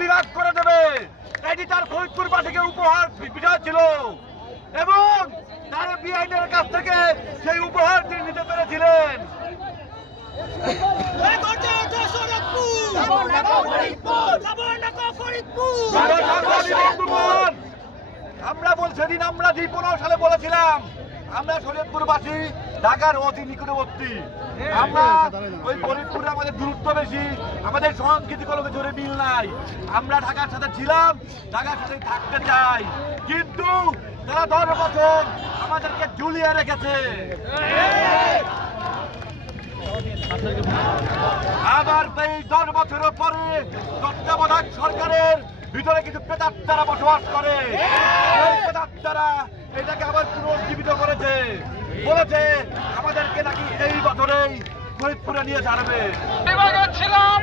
বিরাট করে দেবে এটি তার ফরিদপুরবাসীকে উপহার বিজয় ছিল এবং তার বিআইনের কাছ থেকে সেই উপহার তিনি নিতে পেরেছিলেন। আমরা সেদিন আমরা 2015 সালে বলেছিলাম আমরা শরীয়তপুরবাসী ঢাকার অতি নিকটবর্তী, আমরা ওই ফরিদপুরে আমাদের দূরত্ব বেশি, আমাদের সংস্কৃতি কোনো জোরে মিল নাই, আমরা ঢাকার সাথে ছিলাম, ঢাকার সাথে থাকতে চাই, কিন্তু তারা 10 বছর আমাদেরকে ঝুলিয়ে রেখেছে। আবার এই 10 বছরের পরে তত্ত্বাবধায়ক সরকারের ভিতরে কিছু প্রেতাত্মারা বসবাস করে, এই প্রেতাত্মারা এটাকে আবার পুনর্জীবিত করেছে, বলেছে আমাদেরকে নাকি এই বছরেই ফরিদপুরে নিয়ে ছাড়বে। ছিলাম